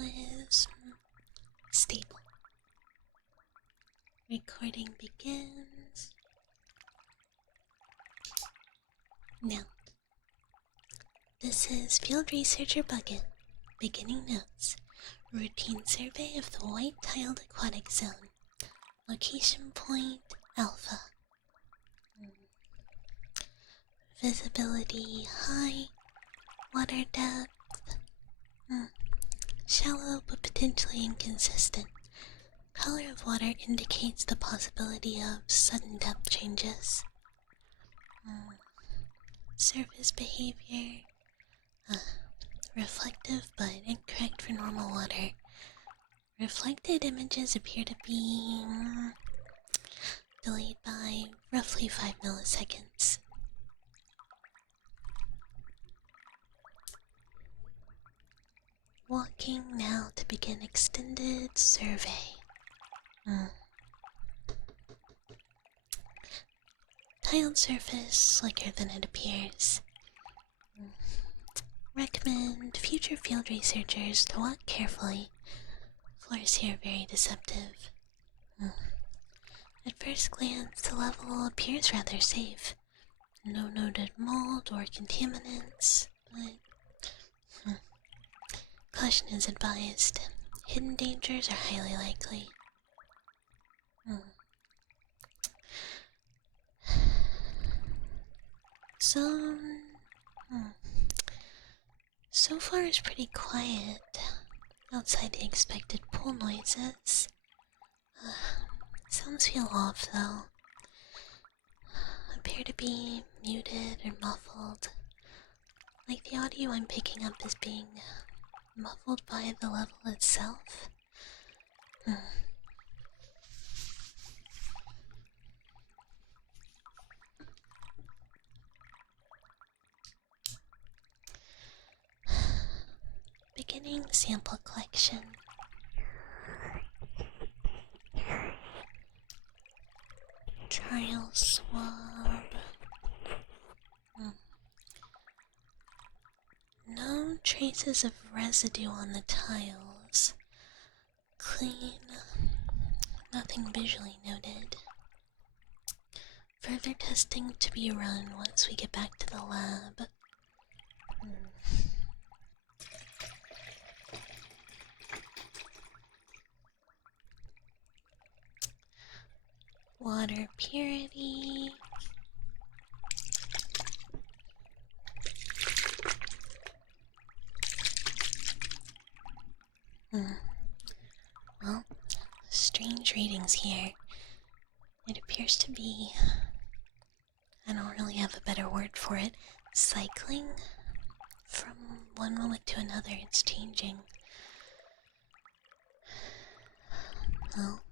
is stable. Recording begins now. This is Field Researcher Bucket. Beginning notes. Routine survey of the white-tiled aquatic zone. Location point Alpha. Visibility high. Water depth shallow but potentially inconsistent. Color of water indicates the possibility of sudden depth changes. Surface behavior reflective but incorrect for normal water. Reflected images appear to be delayed by roughly 5 milliseconds. Walking now to begin extended survey. Tiled surface slicker than it appears. Recommend future field researchers to walk carefully. Floors here are very deceptive. At first glance, the level appears rather safe. No noted mold or contaminants, but caution is advised. Hidden dangers are highly likely. So far it's pretty quiet outside the expected pool noises. Sounds feel off though. Appear to be muted or muffled. Like the audio I'm picking up is being muffled by the level itself. Beginning sample collection. Trial swab. No traces of residue on the tiles. Clean. Nothing visually noted. Further testing to be run once we get back to the lab. Water purity. Well, strange readings here. It appears to be, I don't really have a better word for it, cycling. From one moment to another, it's changing. Well,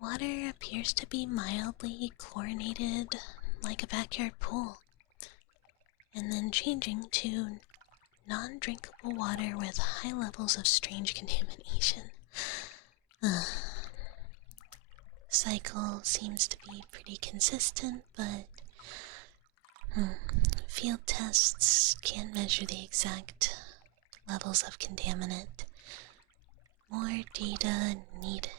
water appears to be mildly chlorinated, like a backyard pool, and then changing to non-drinkable water with high levels of strange contamination. Cycle seems to be pretty consistent, but field tests can't measure the exact levels of contaminant. More data needed.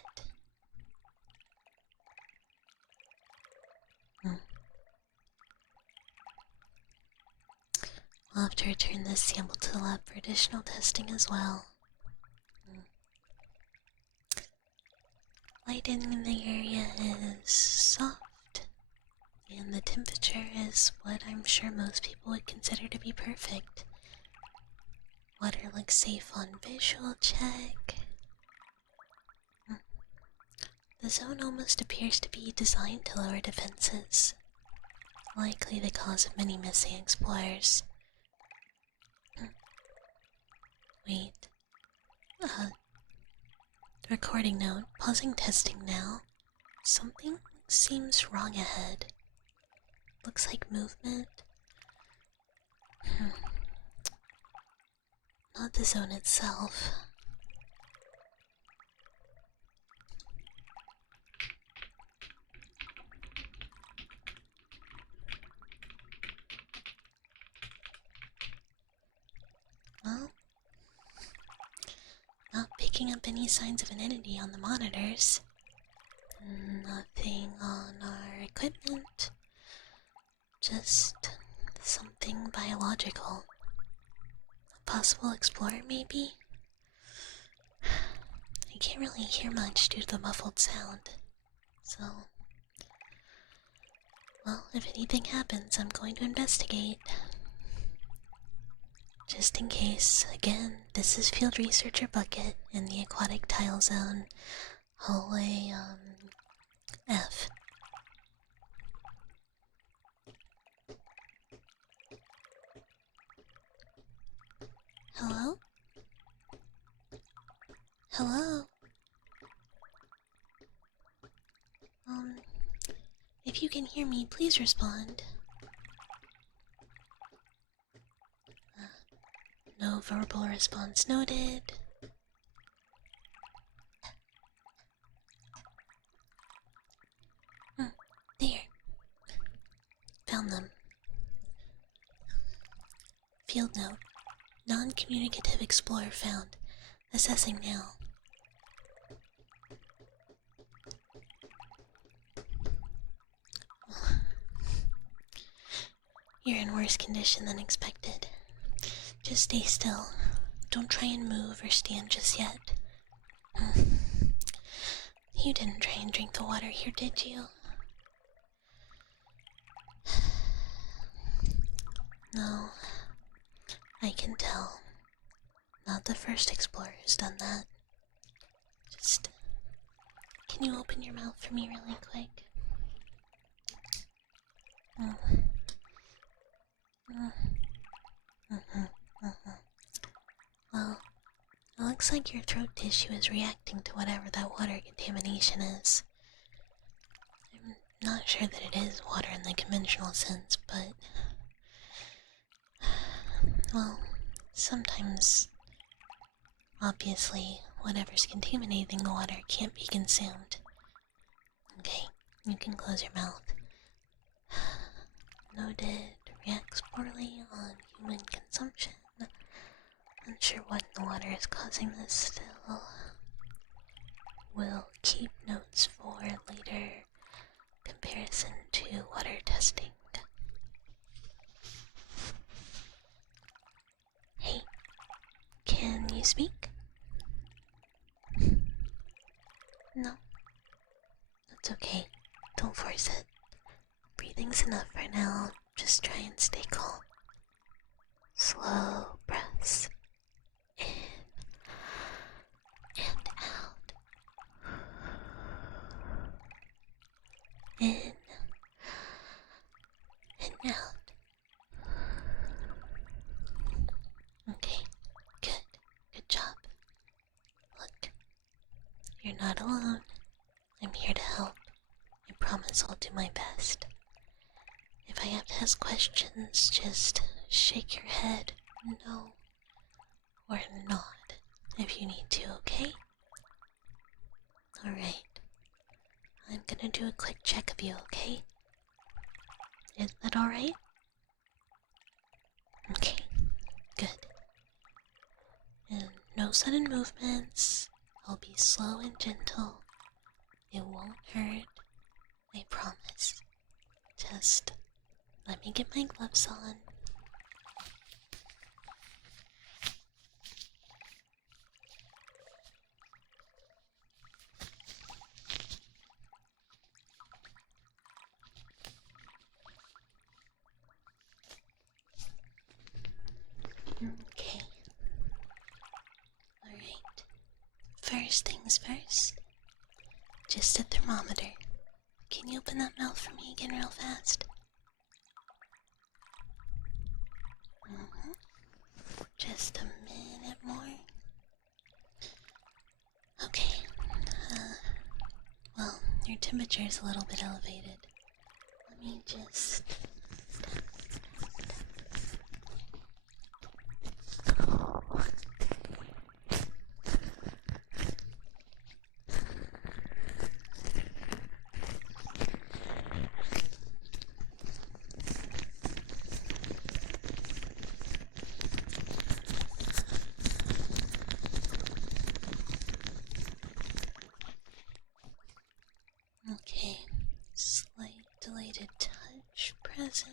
We'll have to return this sample to the lab for additional testing as well. Lighting in the area is soft, and the temperature is what I'm sure most people would consider to be perfect. Water looks safe on visual check. The zone almost appears to be designed to lower defenses, likely the cause of many missing explorers. Wait. Recording note. Pausing testing now. Something seems wrong ahead. Looks like movement. Not the zone itself. Well, picking up any signs of an entity on the monitors. Nothing on our equipment. Just something biological. A possible explorer, maybe? I can't really hear much due to the muffled sound. So... well, if anything happens, I'm going to investigate. Just in case, again, this is Field Researcher Bucket in the Aquatic Tile Zone, hallway, F. Hello? Hello? If you can hear me, please respond. No verbal response noted. There. Found them. Field note. Non-communicative explorer found. Assessing now. You're in worse condition than expected. Just stay still. Don't try and move or stand just yet. You didn't try and drink the water here, did you? No. I can tell. Not the first explorer who's done that. Just... can you open your mouth for me really quick? Well, it looks like your throat tissue is reacting to whatever that water contamination is. I'm not sure that it is water in the conventional sense, but... well, sometimes, obviously, whatever's contaminating the water can't be consumed. Okay, you can close your mouth. Noted, reacts poorly on human consumption. Unsure what in the water is causing this still. We'll keep notes for later comparison to water testing. Hey, can you speak? No? That's okay. Don't force it. Breathing's enough for now. Just try and stay calm. Slow breaths. In and out. In and out. Okay, good. Good job. Look, you're not alone. I'm here to help. I promise I'll do my best. If I have to ask questions, just shake your head no or nod if you need to, okay? Alright. I'm gonna do a quick check of you, okay? Is that alright? Okay, good. And no sudden movements. I'll be slow and gentle. It won't hurt. I promise. Just let me get my gloves on. Okay. Alright. First things first. Just a thermometer. Can you open that mouth for me again real fast? Just a minute more. Okay. Well, your temperature is a little bit elevated. Let me just... present.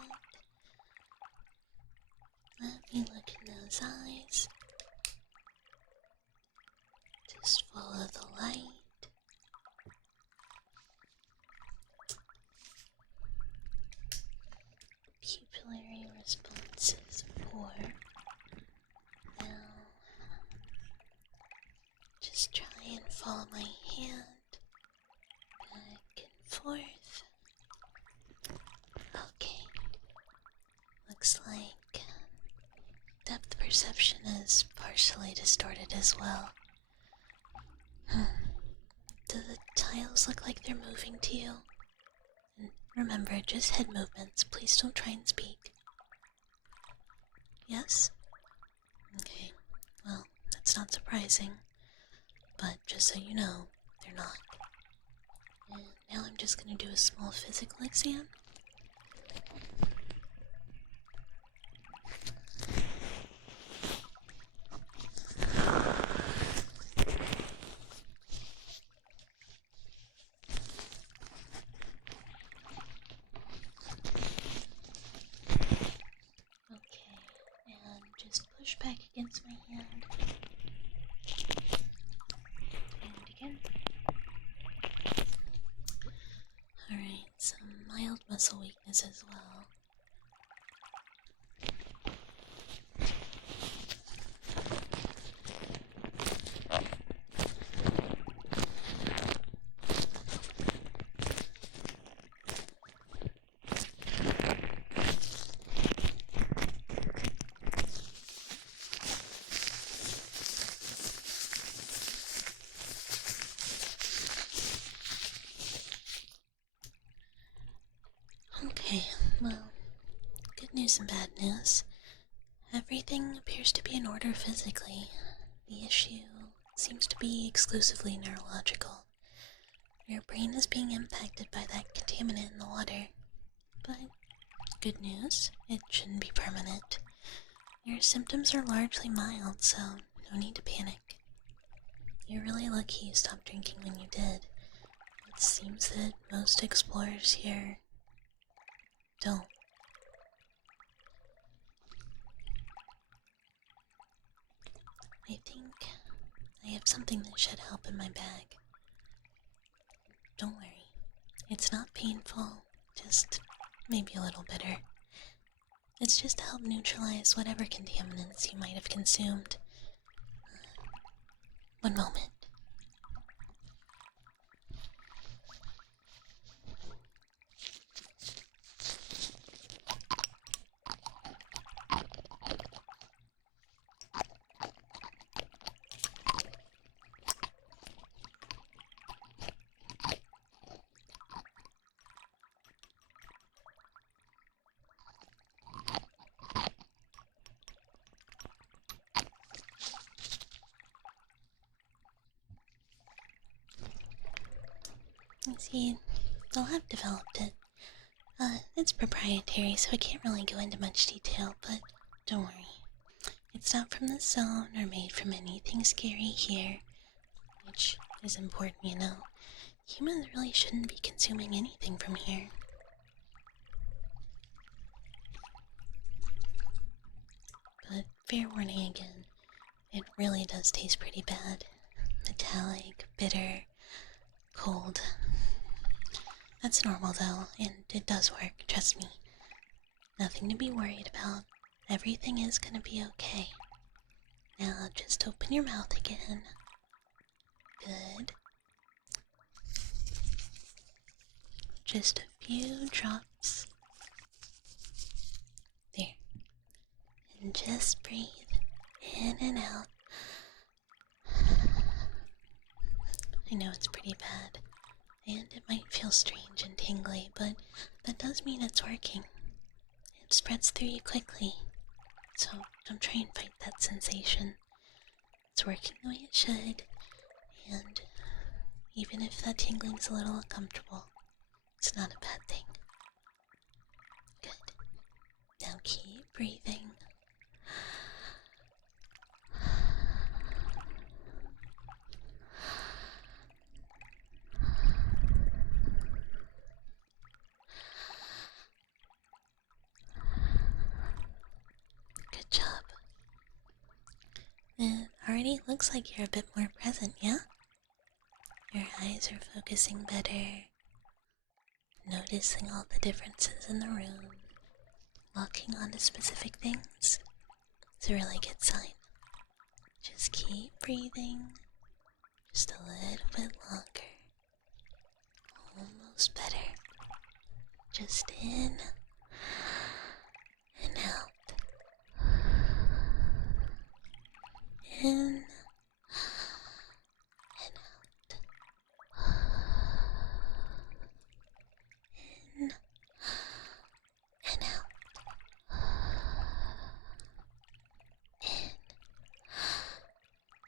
Let me look in those eyes. Just follow the light. Pupillary response is poor. Now, just try and follow my hand back and forth. Okay. Looks like depth perception is partially distorted as well. Do the tiles look like they're moving to you? And remember, just head movements. Please don't try and speak. Yes? Okay, well, that's not surprising. But just so you know, they're not. And now I'm just gonna do a small physical exam. Push back against my hand. And again. Alright, some mild muscle weakness as well. Okay, well, good news and bad news. Everything appears to be in order physically. The issue seems to be exclusively neurological. Your brain is being impacted by that contaminant in the water. But, good news, it shouldn't be permanent. Your symptoms are largely mild, so no need to panic. You're really lucky you stopped drinking when you did. It seems that most explorers here don't. I think I have something that should help in my bag. Don't worry, it's not painful, just maybe a little bitter. It's just to help neutralize whatever contaminants you might have consumed. One moment. See, they'll have developed it. It's proprietary, so I can't really go into much detail, but don't worry. It's not from the zone or made from anything scary here, which is important, you know. Humans really shouldn't be consuming anything from here. But fair warning again, it really does taste pretty bad. Metallic, bitter, cold. That's normal though, and it does work, trust me. Nothing to be worried about. Everything is gonna be okay. Now just open your mouth again. Good. Just a few drops. There. And just breathe in and out. I know it's pretty bad, and it might feel strange and tingly, but that does mean it's working. It spreads through you quickly, so don't try and fight that sensation. It's working the way it should, and even if that tingling's a little uncomfortable, it's not a bad thing. Good. Now keep breathing. already looks like you're a bit more present, yeah? Your eyes are focusing better, noticing all the differences in the room, locking onto specific things. It's a really good sign. Just keep breathing, just a little bit longer. Almost better. Just in and out. In and out. In and out.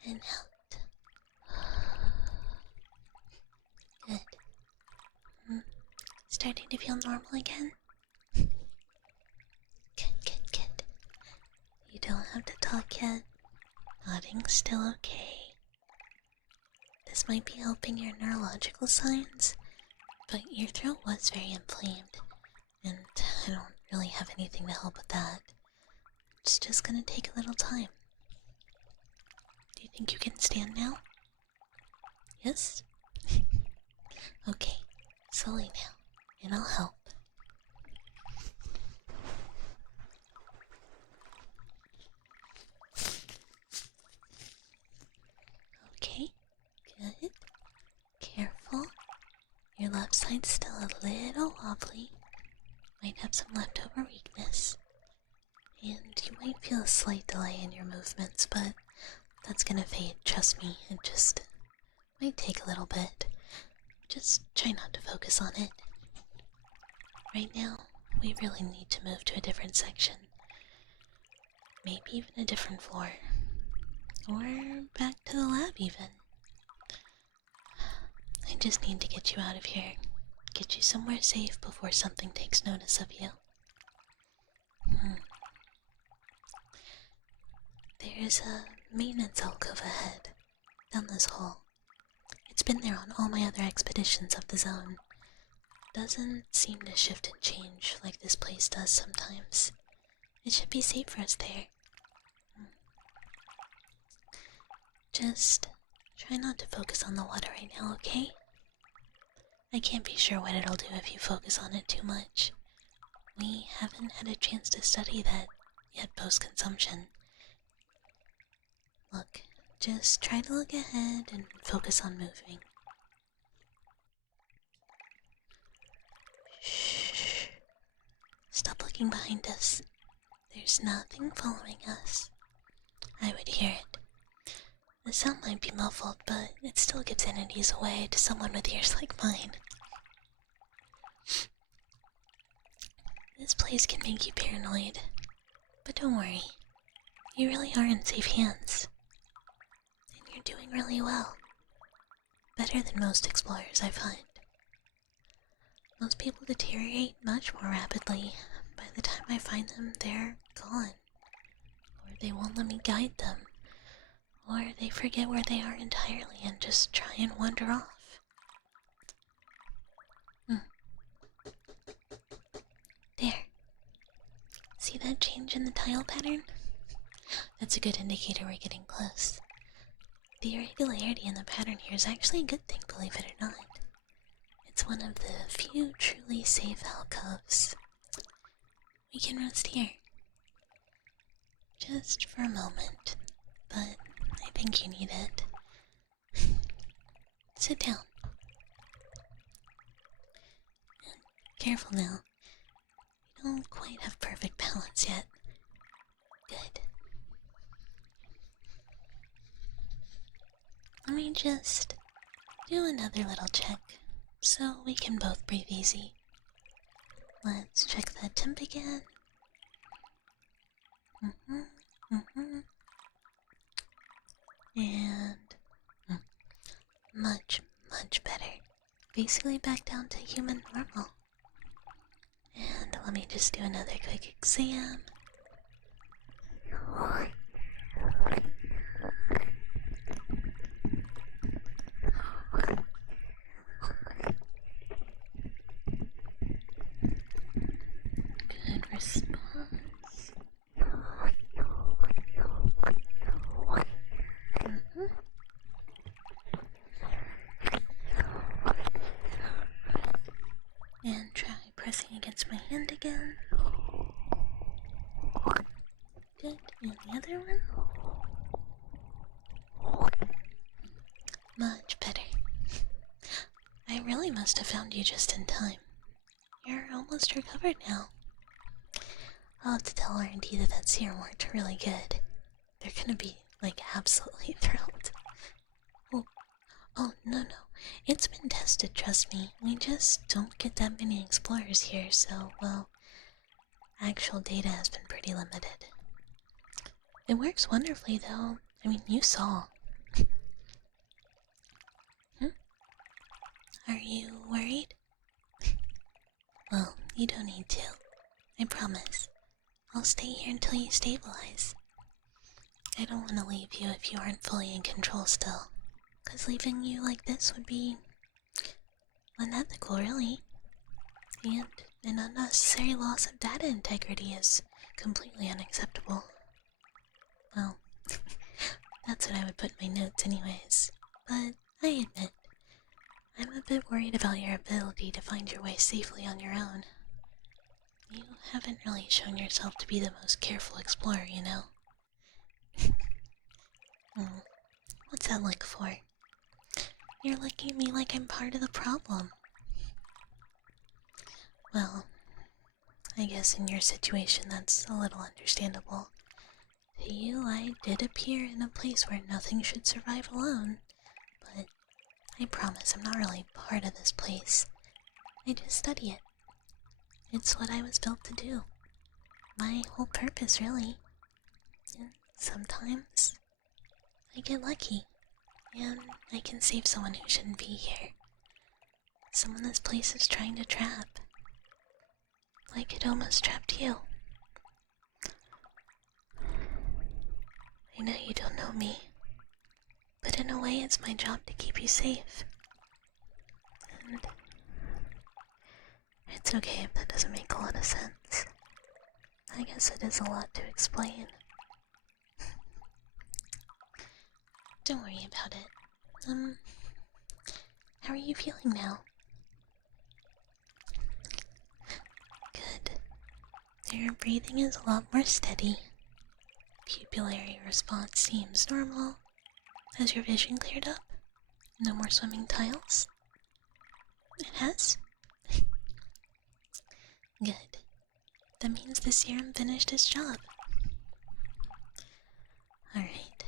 In and out. Good. Starting to feel normal again? Good. You don't have to talk yet. Nodding's still okay. This might be helping your neurological signs, but your throat was very inflamed, and I don't really have anything to help with that. It's just gonna take a little time. Do you think you can stand now? Yes? Okay, slowly now, and I'll help. Okay, good. Careful. Your left side's still a little wobbly. Might have some leftover weakness. And you might feel a slight delay in your movements, but that's gonna fade, trust me. It just might take a little bit. Just try not to focus on it. Right now, we really need to move to a different section. Maybe even a different floor. Or back to the lab even. I just need to get you out of here. Get you somewhere safe before something takes notice of you. There's a maintenance alcove ahead, down this hall. It's been there on all my other expeditions of the zone. Doesn't seem to shift and change like this place does sometimes. It should be safe for us there. Just try not to focus on the water right now, okay? I can't be sure what it'll do if you focus on it too much. We haven't had a chance to study that yet post-consumption. Look, just try to look ahead and focus on moving. Shh. Stop looking behind us. There's nothing following us. I would hear it. The sound might be muffled, but it still gives entities away to someone with ears like mine. This place can make you paranoid, but don't worry. You really are in safe hands. And you're doing really well. Better than most explorers, I find. Most people deteriorate much more rapidly. By the time I find them, they're gone. Or they won't let me guide them. Or they forget where they are entirely and just try and wander off. There. See that change in the tile pattern? That's a good indicator we're getting close. The irregularity in the pattern here is actually a good thing, believe it or not. It's one of the few truly safe alcoves. We can rest here. Just for a moment, but I think you need it. Sit down. Careful now. You don't quite have perfect balance yet. Good. Let me just do another little check so we can both breathe easy. Let's check that temp again. And much better. Basically back down to human normal. And let me just do another quick exam. Good response. Good. And the other one? Much better. I really must have found you just in time. You're almost recovered now. I'll have to tell R&D that that serum worked really good. They're gonna be, like, absolutely thrilled. Oh, no. It's been tested, trust me. We just don't get that many explorers here, so, well, actual data has been pretty limited. It works wonderfully, though. I mean, you saw. Are you worried? Well, you don't need to. I promise. I'll stay here until you stabilize. I don't want to leave you if you aren't fully in control still. 'Cause leaving you like this would be unethical, really. And an unnecessary loss of data integrity is completely unacceptable. Well, that's what I would put in my notes anyways. But I admit, I'm a bit worried about your ability to find your way safely on your own. You haven't really shown yourself to be the most careful explorer, you know? What's that look for? You're looking at me like I'm part of the problem. Well, I guess in your situation that's a little understandable. To you, I did appear in a place where nothing should survive alone, but I promise I'm not really part of this place. I just study it. It's what I was built to do. My whole purpose, really. And sometimes I get lucky, and I can save someone who shouldn't be here. Someone this place is trying to trap. Like it almost trapped you. I know you don't know me, but in a way it's my job to keep you safe. And it's okay if that doesn't make a lot of sense. I guess it is a lot to explain. Don't worry about it. How are you feeling now? Good. Your breathing is a lot more steady. Pupillary response seems normal. Has your vision cleared up? No more swimming tiles? It has? Good. That means the serum finished its job. Alright.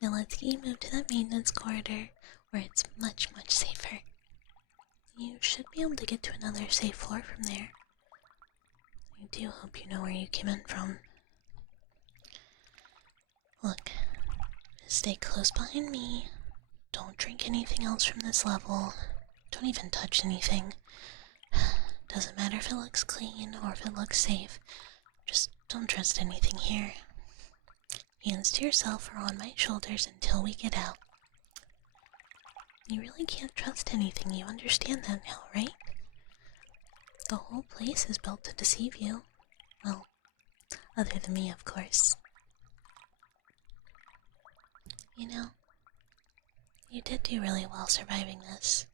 Now let's get you moved to that maintenance corridor where it's much safer. You should be able to get to another safe floor from there. I do hope you know where you came in from. Look, stay close behind me. Don't drink anything else from this level. Don't even touch anything. Doesn't matter if it looks clean or if it looks safe. Just don't trust anything here. Hands to yourself or on my shoulders until we get out. You really can't trust anything, you understand that now, right? The whole place is built to deceive you. Well, other than me, of course. You know, you did do really well surviving this.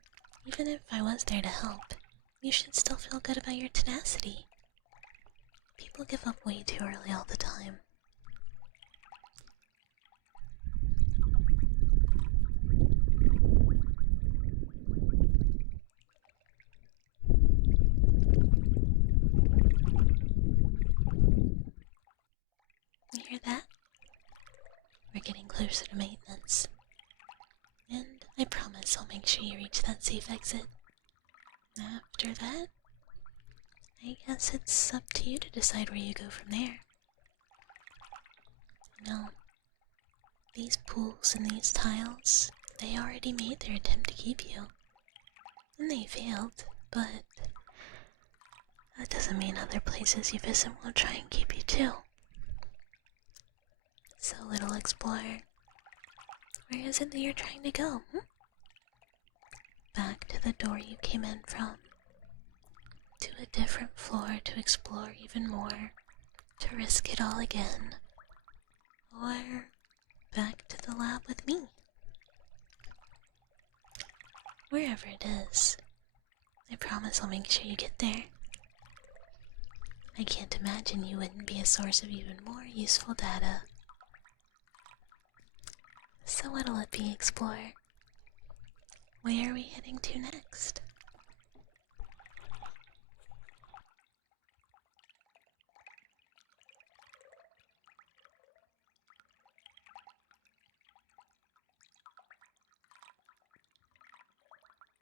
Even if I was there to help, you should still feel good about your tenacity. People give up way too early all the time. You hear that? We're getting closer to maintenance. And I promise I'll make sure you reach that safe exit. After that, I guess it's up to you to decide where you go from there. You know, these pools and these tiles, they already made their attempt to keep you. And they failed, but that doesn't mean other places you visit won't try and keep you too. So, little explorer, where is it that you're trying to go? Back to the door you came in from. To a different floor to explore even more. To risk it all again. Or back to the lab with me. Wherever it is, I promise I'll make sure you get there. I can't imagine you wouldn't be a source of even more useful data. So what'll it be, Explorer? Where are we heading to next?